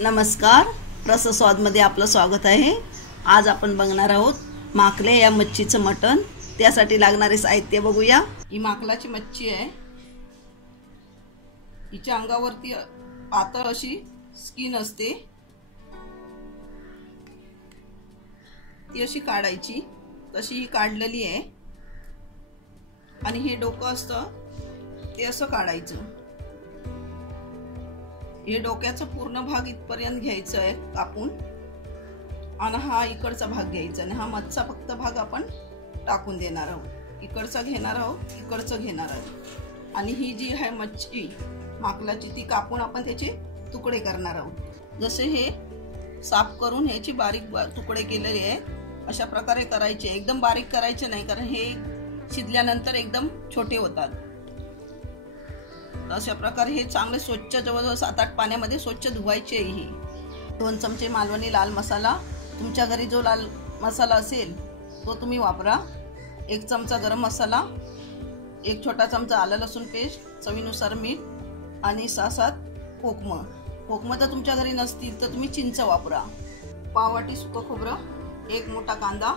नमस्कार, रसस्वादमध्ये आपलं स्वागत आहे। आज आपण बघणार आहोत माकले या मच्छीचं मटण। त्यासाठी लागणारे साहित्य बघूया। ही माकलाची मच्छी आहे। हिच्या अंगावरती पातळ अशी स्किन असते, ती अशी काढायची। तशी ही काढलेली आहे आणि हे डोकं असतं ते असं काढायचं। हे डोक्याचा पूर्ण भाग इथपर्यंत घ्यायचा आहे कापून, आणि हा इकडचा भाग घ्यायचा आणि हा मधचा फक्त भाग आपण टाकून देणार आहोत। इकडचा घेणार आहोत, इकडचं घेणार आहोत। आणि ही जी आहे मच्छी माकलाची ती कापून आपण त्याचे तुकडे करणार आहोत। जसे हे साफ करून ह्याचे बारीक तुकडे केलेले आहे, अशा प्रकारे करायचे। एकदम बारीक करायचे नाही, कारण हे शिजल्यानंतर एकदम छोटे होतात। अशा प्रकारे हे चांगले स्वच्छ जवळजवळ 7-8 पाण्यामध्ये स्वच्छ धुवायचे। ही 2 चमचे मालवणी लाल मसाला, तुमच्या घरी जो लाल मसाला असेल तो तुम्ही वापरा। 1 चमचा गरम मसाला, 1 छोटा चमचा आलं लसूण पेस्ट, चवीनुसार मीठ आणि 6-7 कोकम जर तुमच्या घरी नसतील तर तुम्ही चिंच वापरा। पाव वाटी सुकं खोबरं, 1 मोठा कांदा,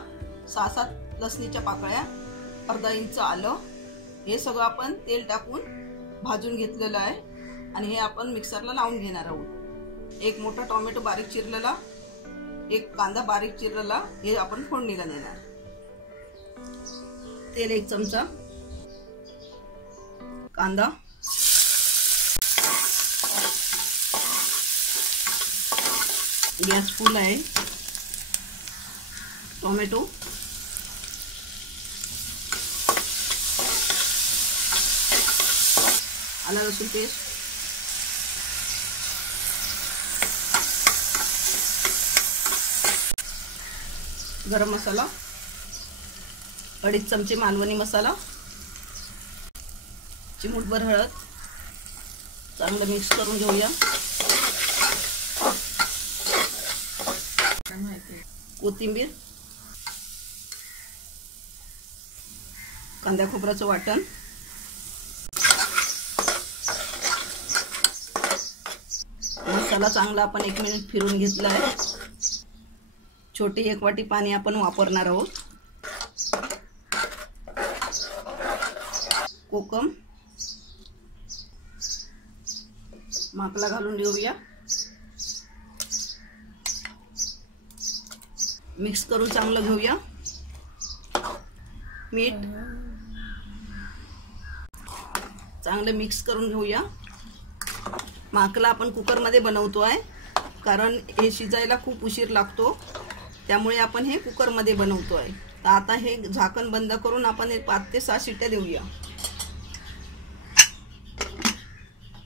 6-7 लसणीच्या पाकळ्या, अर्धा इंच आलं, हे सगळं आपण तेल टाकून भाजून घेतलेलं आहे आणि हे आपण मिक्सरला लावून घेणार आहोत। 1 मोठा टोमॅटो बारीक चिरलेला, 1 कांदा बारीक चिरलेला, हे आपण फोडणीला देणार। तेल 1 चमचा, कांदा, गॅस फुल आहे, टोमॅटो, आलं लसूण पेस्ट, गरम मसाला, 2.5 चमचे मालवणी मसाला, चिमूटभर हळद, चांगलं मिक्स करून घेऊया। कोथिंबीर, कांदा खोबऱ्याचं वाटण, मसाला चांगला आपण 1 मिनिट फिरून घेतला आहे। छोटी 1 वाटी पाणी आपण वापरणार आहोत। कोकम, माकला घालून घेऊया, मिक्स करून चांगलं घेऊया। मीठ चांगलं मिक्स करून घेऊया। माकला आपण कुकरमध्ये बनवतोय, कारण हे शिजायला खूप उशीर लागतो, त्यामुळे आपण हे कुकरमध्ये बनवतोय। तर आता हे झाकण बंद करून आपण 5 ते 6 शिट्ट्या देऊया।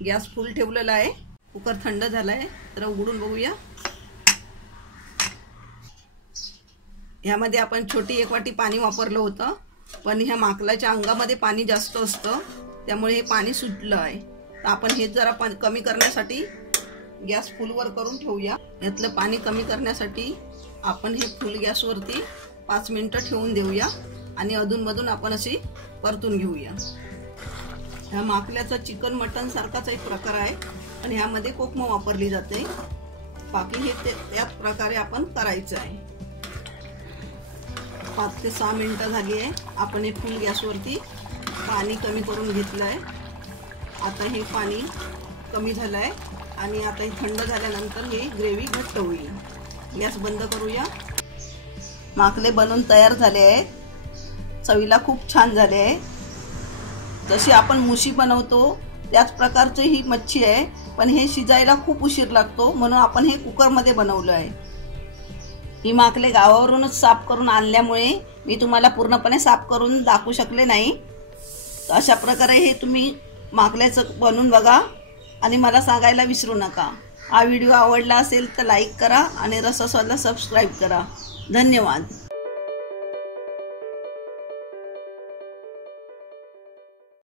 गॅस फुल ठेवलेला आहे, कुकर थंड झाला आहे, तर उघडून बघूया। ह्यामध्ये आपण छोटी 1 वाटी पाणी वापरलं होतं, पण ह्या माकलाच्या अंगामध्ये पाणी जास्त असतं, त्यामुळे हे पाणी सुटलं आहे। तर आपण हे जरा कमी करण्यासाठी गॅस फुलवर करून ठेवूया। यातलं पाणी कमी करण्यासाठी आपण हे फुल गॅसवरती 5 मिनिटं ठेवून देऊया आणि अधूनमधून आपण अशी परतून घेऊया। ह्या माकल्याचा चिकन मटण सारखाच एक प्रकार आहे, आणि ह्यामध्ये कोकम वापरली जाते। बाकी हे त्याच प्रकारे आपण करायचं आहे। 5 ते 6 मिनिटं झाली आहे, आपण हे फुल गॅसवरती पाणी कमी करून घेतलं आहे। आता हे पाणी कमी झालं आहे आणि आता हे थंड झाल्यानंतर हे ग्रेव्ही घट्ट होईल। गॅस बंद करूया। माकले बनवून तयार झाले आहेत, चवीला खूप छान झाले आहे। जशी आपण मुशी बनवतो त्याच प्रकारची ही मच्छी आहे, पण हे शिजायला खूप उशीर लागतो, म्हणून आपण हे कुकरमध्ये बनवलं आहे। ही माकले गावावरूनच साफ करून आणल्यामुळे मी तुम्हाला पूर्णपणे साफ करून दाखवू शकले नाही। अशा प्रकारे हे तुम्ही माकल्याचं बनवून बघा आणि मला सांगायला विसरू नका। हा व्हिडिओ आवडला असेल तर लाईक करा आणि रसस्वादला सबस्क्राईब करा। धन्यवाद।